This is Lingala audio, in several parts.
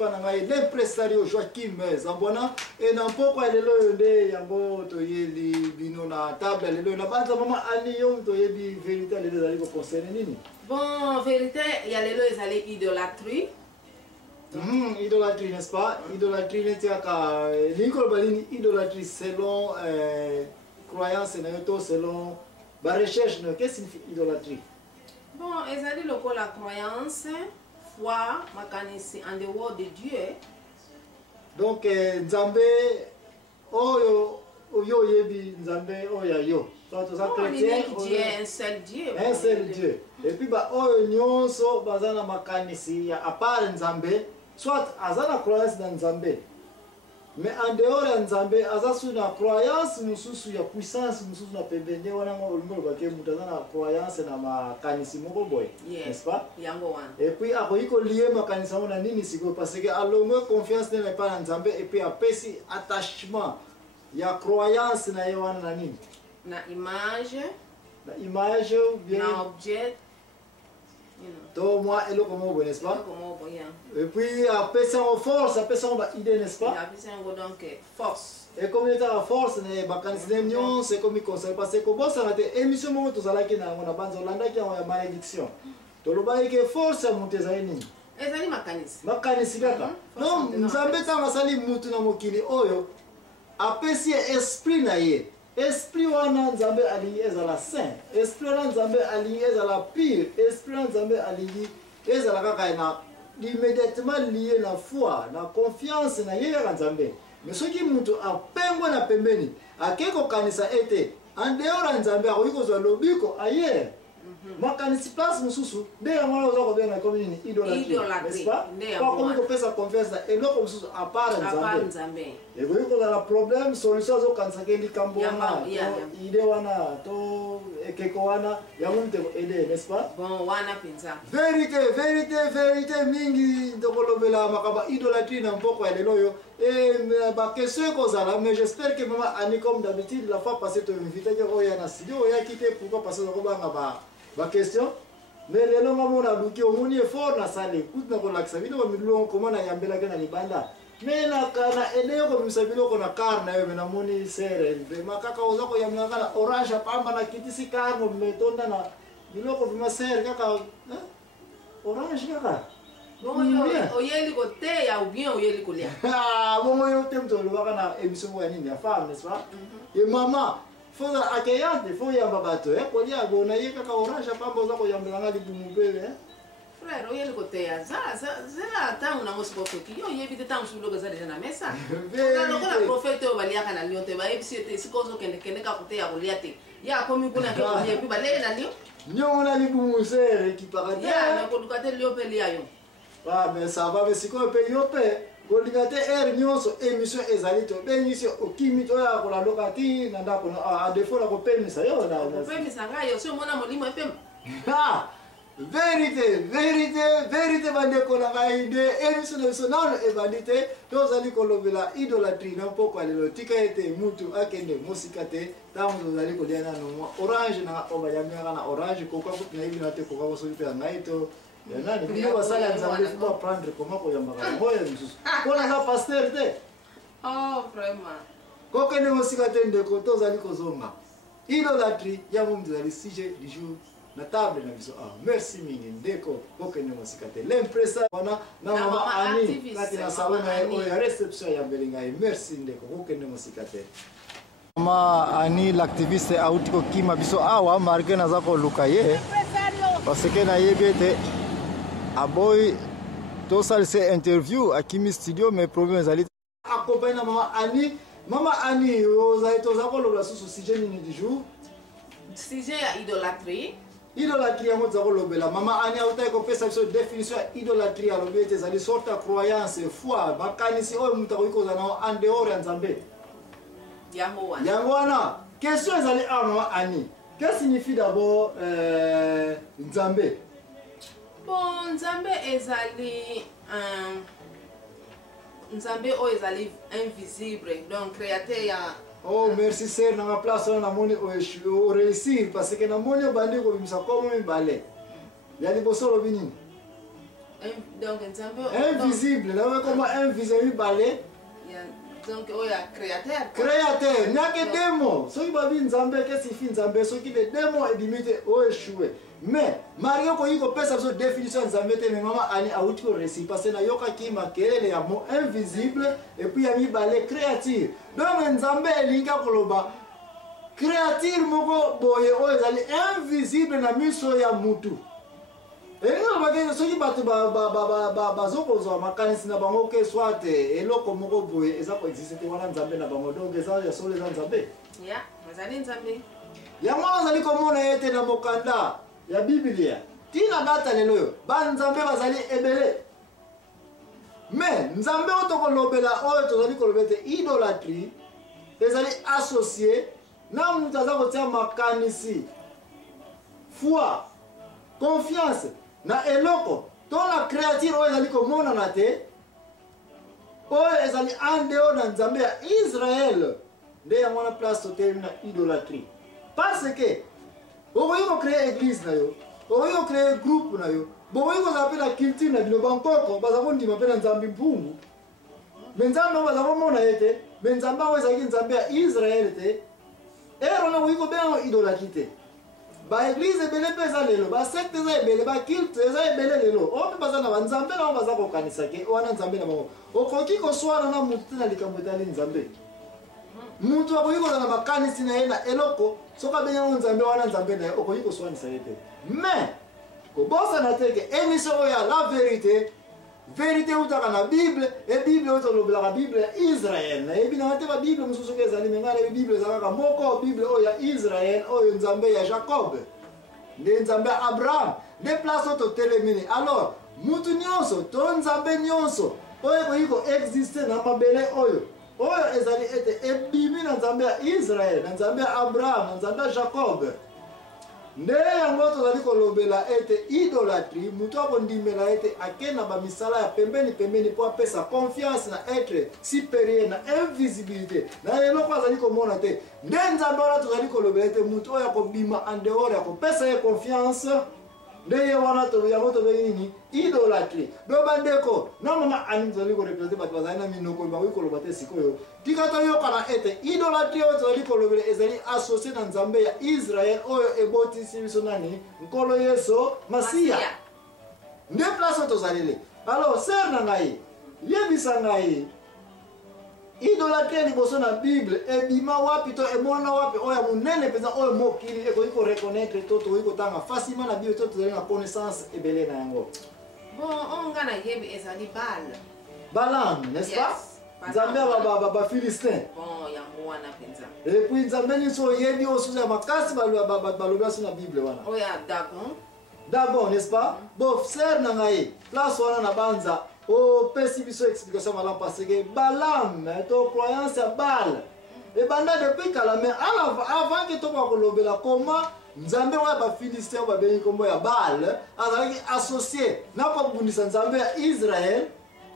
epa na ngai l'impresario Joachim Zambwana et na mpoko ya lelo oyo nde yango toyebi bino na table ya lelo na banza mama ani yo toyebi vérité ya lelo ezali koconcerne nini? Bon, vérité ya lelo ezali idolâtrie. Idolâtrie, n'est-ce pas? Idolâtrie netiaka likolo balini idolâtrie selon croyance na yo to selon ba recherche na qu'est-ce que signifie idolâtrie? Bon, ezali lokola croyance, foi, makanisi en dehors de Dieu. Donc Nzambe oyo oyo yebi Nzambe oyo yo. Soit ça chrétien, un seul Dieu. Un seul Dieu. Et puis ba oyo nyonso bazana makanisi ya à part Nzambe, soit azana croyance dans Nzambe. Mais en dehors de Nzambe, azasu na croyance mususu ya puissance mususu na pembende wana ngolo bake mutazana croyance na makanisi moko boy. N'est-ce pas? Et puis akoyiko lié makanisi na nini siko parce que alongo confiance n'est pas en Nzambe et puis apesi attachement ya croyance na yewana na nini? Na image. Na image ou bien na objet. Donc moi et le comment n'est-ce pas? Et puis après ça en force, après ça on va idée n'est-ce pas? Après ça on donc force. Et comme il est à force ne bakanisi c'est comme il conseille parce que bon ça la émission mo to zalaki na ngona banzo landa ki ya malédiction. To lo ba ke force ya monter za nini? Ezali makanisi. Makanisi kaka. Donc Nzambe ta masali mutu na mokili oyo apesi esprit na ye. Esprit wana Nzambe ali ezala saint, esprit wana Nzambe ali ezala pire, esprit wana Nzambe ali ezala kaka na immédiatement lié na foi, na confiance na yeye Nzambe. Mais soki mutu apengwa na pembeni, akeko kanisa ete en dehors Nzambe akoyiko zo lobiko aye. Makanisi place mususu nde yango wana oza kobenga comme nini idolâtrie, n'est-ce pas? Kwa komi kopesa confiance na eloko mususu à part Nzambe. Et vous voyez la problème solution zo kanisa ke likambo wana idée wana to ekeko wana yango mte aider, n'est-ce pas? Bon wana penza. Vérité mingi ndokolobela makaba idolâtrie na mpoko ya lelo yo et ba question kozala mais j'espère que maman Annie comme d'habitude la fois passée tu invité que oya na studio oya kité pourquoi parce que ko ba question mais les longs moments na luki omoni effort na sale écoute na ko laksa bino ba milongo comment na yambela ke na libanda mais na kana eleo ko misabilo ko na car na yo na moni sere vraiment kaka oza ko yamna kana orange pamba na kitisi car mo metonda na biloko vima sere kaka orange kaka bon oyeli ko te ya ou bien oyeli ko lia bon yo tem to lo kana émission ya nini ya femme n'est-ce pas et maman faut accueillante faut yamba bato ko lia bona ye kaka orange pamba za ko yamba nga libumu bebe frère oyeli ko te ya za tangu na ngosiko ki yo yebi te tangu sulo gaza déjà na mesa ko la prophète o balia kana lionte ba ebisi te sikozo kende ka kote ya kolia te ya komi kuna ke kolia bi balé na lio nyona libumu sere ki parade ya na ko dukate lio pe lia yo. Ah mais ça va mais si ko pe yo pe Koligate nyonso émission ezali to bémission okimi to ya kola lokati na ndako a défaut la kopemisa yo na kopemisa ngayo so mona molimo epem vérité bande kola ngaide émission de sonal et bandité to zali kolobela idolâtrie na poko alelo tika ete mutu akende musikate tamu zali koliana no orange na obayamia na orange kokwa na hivi na te kokwa so pe ngaito nani bino basala Nzambe faut apprendre comment koyambaka moyo msusu kona za pasteur te vraiment kokende musikate ndeko to zali kozonga idolâtrie ya mundu zali sujet du jour na table na biso merci mingi ndeko kokende musikate l'impresa wana na mama Ani kati na salon ya reception ya belinga merci ndeko kokende musikate mama Ani l'activiste autiko kima biso awa marke na zako lukaye parce que na yebete aboy to salse interview à Kimi Studio mais problème zali accompagné mama Ani ozaito zako loba susu sujet nini du jour sujet ya idolâtrie yango zako lobela mama Ani auta ko pesa biso définition ya idolâtrie alobi ete zali sorte croyance foi makanisi oyo mutu akoki na en dehors ya Nzambe yango wana question ezali mama Ani qu'est-ce que signifie d'abord Nzambe? Bon, Nzambe ezali Nzambe o ezali invisible donc créateur ya oh merci sir na place na moni o réussir parce que na moni bandi ko bimisa comme mibale ya liboso lobini Donc nzambe invisible na comment invisible balé donc oya créateur créateur nyake demo soki babi nzambe ke sifi nzambe soki le demo ebimite o échoué mais Mario ko yiko pesa so définition nzambe te mais mama ani auti ko récit parce na yoka ki makelele ya mo invisible et puis ya mi balé créature donc nzambe elinga koloba créature moko boye o ezali invisible na miso ya mutu. Et nous avons ceux qui battent bazokozwa makanisi na bango ke soit eloko moko boye eza ko exister wana nzambe na bango donc eza ya solo eza nzambe ya mazali nzambe ya mwana zali komona ete na mokanda ya Biblia tina data lelo yo ba nzambe bazali ebele mais nzambe otokolobela oyo tozali kolobete idolâtrie ezali associé na mutu aza kotia makanisi foi confiance na eloko to la créature oyo ezali komonana te oyo ezali andeo na nzambe ya Israël nde yango wana place totelemi na idolâtrie parce que okoki kocrée église na yo okoki kocrée groupe na yo bokoki kozala mpe na culture na bino bankoko baza kondima mpe na nzambe mpungu me nzambe oyo baza komona ye te me nzambe oyo ezalaki nzambe ya Israël te ero nakoki kobenga idolâtrie te ba église ebele mpe eza lelo ba secte eza ebele ba culte eza ebele lelo oyo mpe baza na banzambe na oyo baza kokanisa ke wana nzambe na bango okoki koswana na mutu te na likambo etali nzambe mutu akoki kozala makanisi na ye na eloko soki abenyango nzambe wana nzambe na ye okoki koswanisa ye te mais kobosana te ke émission oyo ya la vérité vérité utaka na bible e bible oyo tolobelaka bible ya Israël nayebi na te babible mosusu oke ezali me ngai nayebi bible eza kaka moko bible oyo ya Israël oyo nzambe ya Jacob nde nzambe ya Abraham nde place oyo totelemini alors mutu nyonso to nzambe nyonso oyo ekoki koexiste na mabele oyo ezali ete ebimi na nzambe ya Israël na nzambe ya Abraham na nzambe ya Jacob nde yango tozali kolobela ete idolâtrie mutu akondimela ete ake na bamisala ya pembeni mpo apesa confiance na être supérieur na invisibilité na eloko azali komona te nde nzambe wana tozali kolobela ete mutu oyo akobima en dehors ya kopesa ye confiance nde ye wana yango tobengi nini idolâtrie do bandeko na mama ani tozali korepresente bato bazali na minoko bakoki koloba te sikoyo tika toyokana ete idolâtrie oyo tozali kolobela ezali associé na nzambe ya Israël oyo ebotisi biso nani nkolo Yesu Masiya nde place oyo tozalele alors ser na ngai yebisa ngai idolâtrie liboso na Bible ebima wapi to emona wapi oyo ya monene mpenza oyo mokili ekoki koreconnaitre to tokoki kotanga facilement na Bible to tozali na connaissance ebele na yango bon on nga na yebi ezali Balaam n'est-ce pas nzambe ya bafilistin bon yango wana mpenza et puis nzambe nyonso oyebi osusu ya makasi balobela so na Bible wana oyo ya Dagon n'est-ce pas bon ser na ngai place wana na banza opesi biso explication malamu parce que Balaam to croyance ya Baal ebanda depuis kala mais avant que tokoka kolobela comment nzambe oyo ya bafilistin oyo babengi kombo ya Baal azalaki associé na kobundisa nzambe ya Israël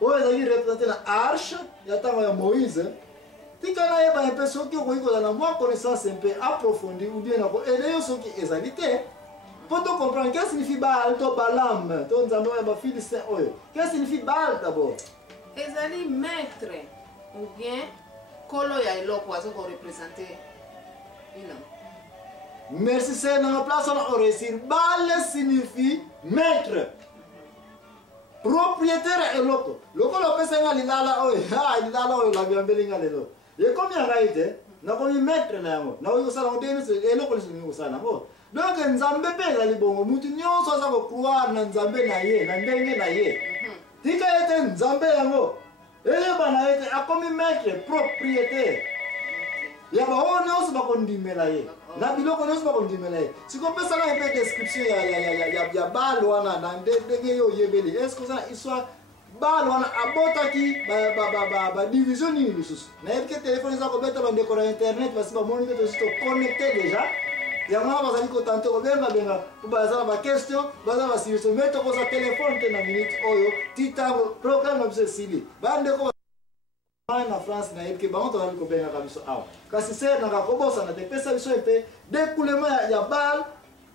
oyo ezalaki représente na arche ya ntango ya Moïse tika nayeba mpe soki okoki kozala na mwa connaissance mpe approfondi ou bien na koede yo soki ezali te pour te comprendre, qu'est-ce que signifie Baal, to Balaam, to nzambe ya bafilistin oyo? Qu'est-ce que signifie Baal d'abord? Ezali maître ou bien kolo ya eloko azo ko représenter ina. Merci, c'est dans la place on a réussi. Baal signifie maître. Propriétaire eloko. Loko lo pesa nga lilala oyo. Lilala oyo la biambelinga lelo. Ye combien nga ite? Na komi maître na yango. Na oyo sala ondeni eloko lisungi osala ngo. Donc nzambe pe ezali bongo mutu nyonso aza kokroire na nzambe na ye na ndenge na ye tika ete nzambe yango eyeba na ete akomi maître propriétaire ya baoyo nyonso bakondimela ye na biloko nyonso bakondimela ye sikopesaka mpe description ya Baal wana na ndenge yo oyebeli est ce que oza na histoire Baal wana abotaki badivision nini lisusu nayebi ke telefone eza kobeta bandeko na internet basi bamoni mpe tosi toconnecte déjà yango wana bazali kotante kobenga po bazala bakestion bazala basiliso me tokoza telefone te na minute oyo titango programme na biso esili bandeko na France nayebi ke bango tozali kobengaka biso awa kasi ser naka kobosana te pesa biso epe découlement ya Baal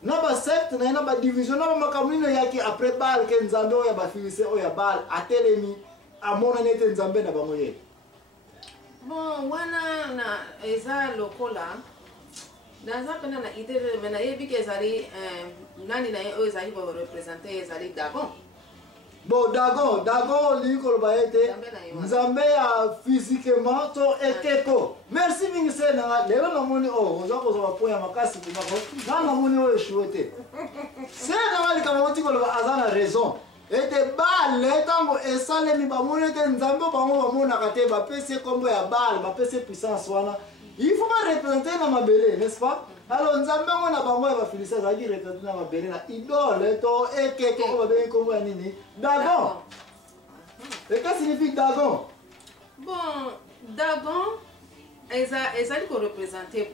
na ba secte na ba division na ba makamino yaki après bal ke nzambe oya ba filise oya bal atelemi amona nete nzambe na bango ye. Bon wana na eza lokola naza pena na idée mena yebi ke ezali nani na oyo ezali ko représenter ezali Dagon. Bon Dagon liko ba ete nzambe ya physiquement to ekeko. Merci mingi sena lelo na moni o ozako zo bapoya makasi bimako na moni o eshwete. Sena wali kama moti ko ba azana raison. Ete bal tango esalemi ba moni ete nzambe bango ba mona kate ba pese kombo ya bal ba pese puissance wana. Il faut pas représenter na mabele, n'est-ce pas? Alors nzambe ngona bango ya ba filisa zaki représenter na mabele na idole to ekeko ba be kombo ya nini? Dagon. Et qu'est-ce que signifie Dagon? Bon, Dagon ezali ko représenter